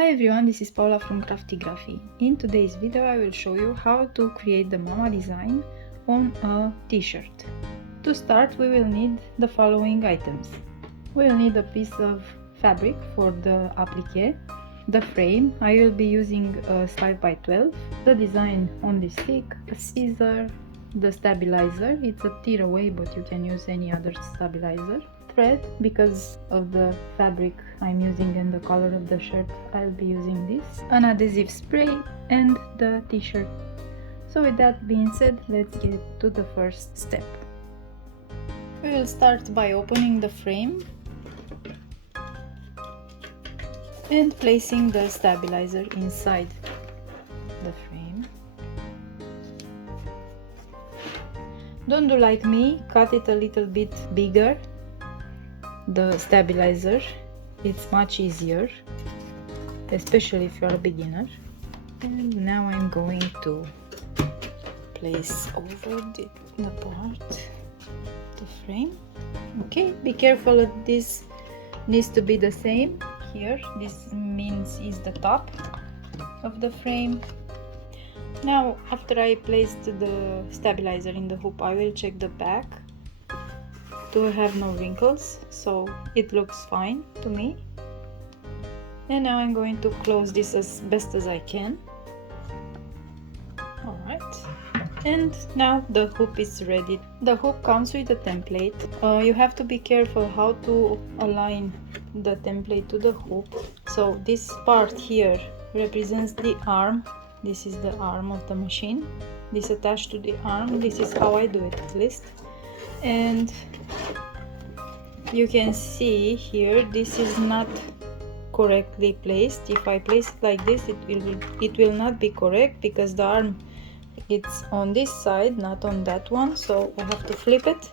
Hi everyone, this is Paula from Craftigraphy. In today's video I will show you how to create the mama design on a t-shirt. To start we will need the following items. We will need a piece of fabric for the applique, the frame, I will be using a 5x12, the design on this stick, a scissor, the stabilizer, it's a tear away but you can use any other stabilizer, thread, because of the fabric I'm using and the color of the shirt I'll be using this, an adhesive spray and the t-shirt. So with that being said, let's get to the first step. We will start by opening the frame and placing the stabilizer inside the frame. Don't do like me, cut it a little bit bigger, the stabilizer, it's much easier, especially if you're a beginner. And now I'm going to place over the part, the frame. Okay, be careful that this needs to be the same. Here, this means is the top of the frame. Now, after I placed the stabilizer in the hoop, I will check the back to have no wrinkles, so it looks fine to me. And now I'm going to close this as best as I can. Alright, and now the hoop is ready. The hoop comes with a template. You have to be careful how to align the template to the hoop. So this part here represents the arm. This is the arm of the machine. This attached to the arm. This is how I do it at least. And you can see here this is not correctly placed. If I place it like this, it will not be correct because the arm it's on this side, not on that one, so I have to flip it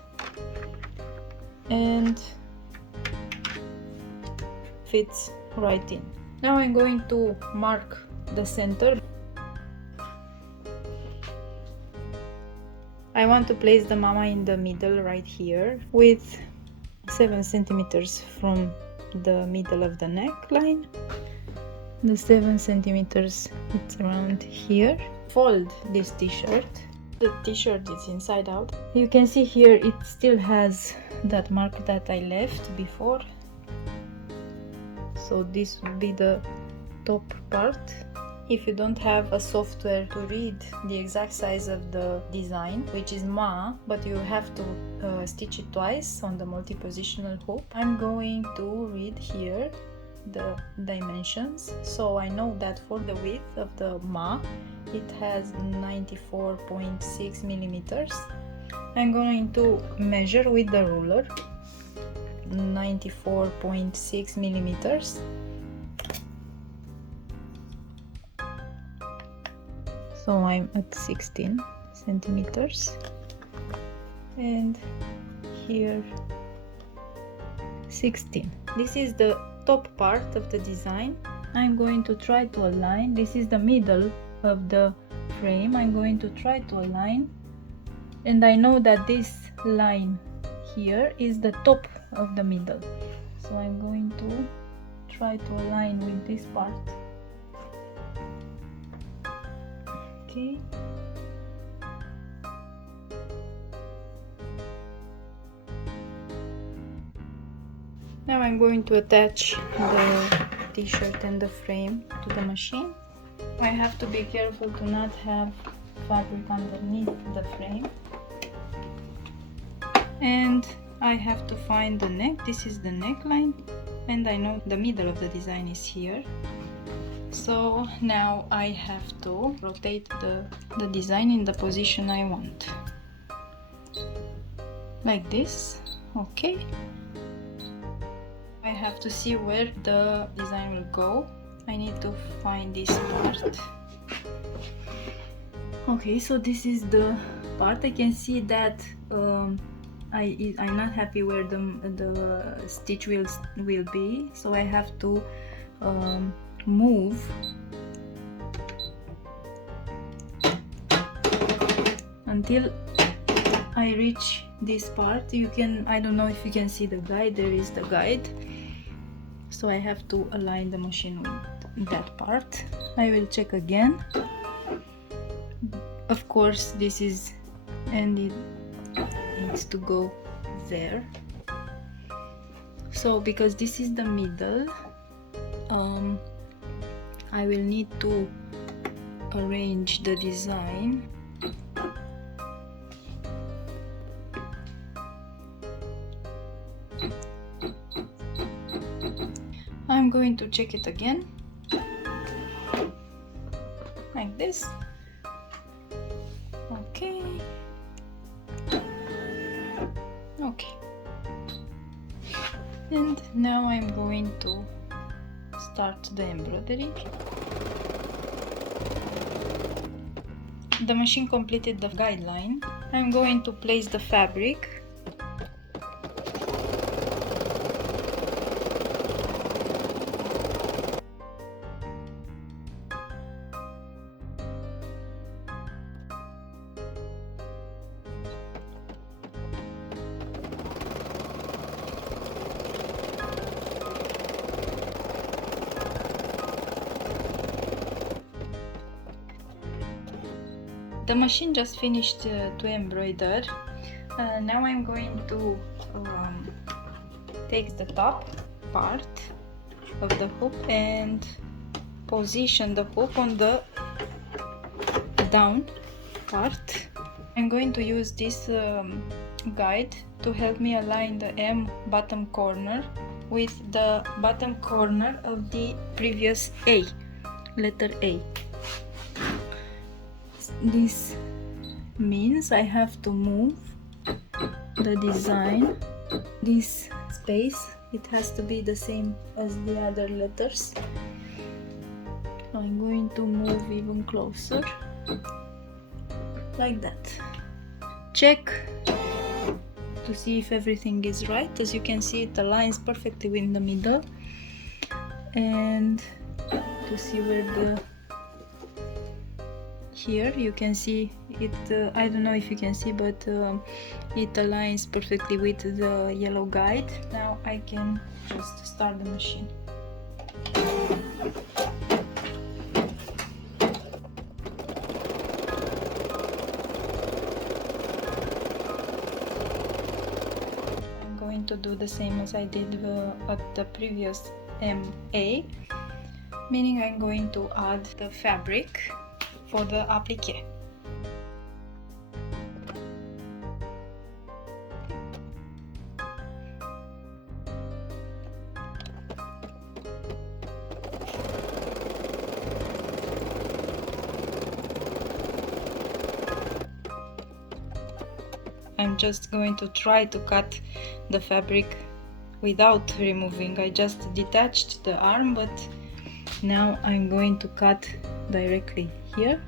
and fits right in. Now I'm going to mark the center. I want to place the mama in the middle right here with 7 centimeters from the middle of the neckline. The 7 centimeters, it's around here. Fold this t-shirt. The t-shirt is inside out. You can see here it still has that mark that I left before. So this will be the top part. If you don't have a software to read the exact size of the design, which is Ma, but you have to stitch it twice on the multi-positional hoop, I'm going to read here the dimensions. So I know that for the width of the Ma, it has 94.6 millimeters. I'm going to measure with the ruler 94.6 millimeters. So I'm at 16 centimeters and here 16. This is the top part of the design. I'm going to try to align. This is the middle of the frame. I'm going to try to align, and I know that this line here is the top of the middle. So I'm going to try to align with this part. Okay. Now I'm going to attach the t-shirt and the frame to the machine. I have to be careful to not have fabric underneath the frame. And I have to find the neck. This is the neckline, and I know the middle of the design is here. So now I have to rotate the design in the position I want. Like this, okay. I have to see where the design will go. I need to find this part. Okay, so this is the part. I can see that I'm not happy where the stitch will be, so I have to move until I reach this part. I don't know if you can see the guide. There is the guide, so I have to align the machine with that part. I will check again. Of course this is, and it needs to go there. So because this is the middle, I will need to arrange the design. I'm going to check it again, like this. Okay. Okay. And now I'm going to start the embroidery. The machine completed the guideline. I'm going to place the fabric. The machine just finished to embroider. Now I'm going to take the top part of the hoop and position the hoop on the down part. I'm going to use this guide to help me align the M bottom corner with the bottom corner of the previous A, letter A. This means I have to move the design, this space, it has to be the same as the other letters. I'm going to move even closer, like that. Check to see if everything is right. As you can see, it aligns perfectly in the middle, and to see where the here you can see it, I don't know if you can see, but it aligns perfectly with the yellow guide. Now I can just start the machine. I'm going to do the same as I did at the previous MA, meaning I'm going to add the fabric for the applique. I'm just going to try to cut the fabric without removing. I just detached the arm, but now I'm going to cut directly here.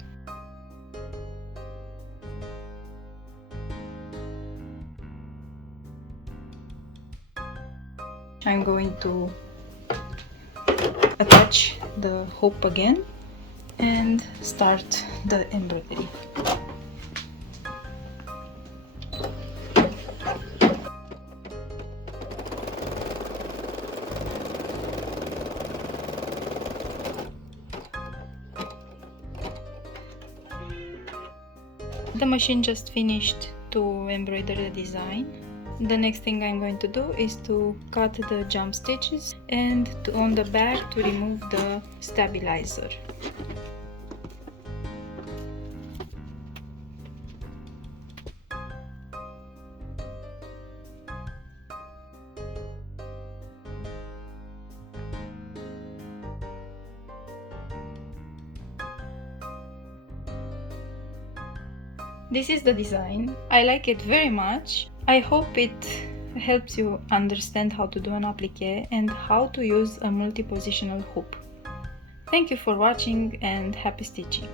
I'm going to attach the hoop again and start the embroidery. The machine just finished to embroider the design. The next thing I'm going to do is to cut the jump stitches and on the back to remove the stabilizer. This is the design. I like it very much. I hope it helps you understand how to do an applique and how to use a multi-positional hoop. Thank you for watching and happy stitching!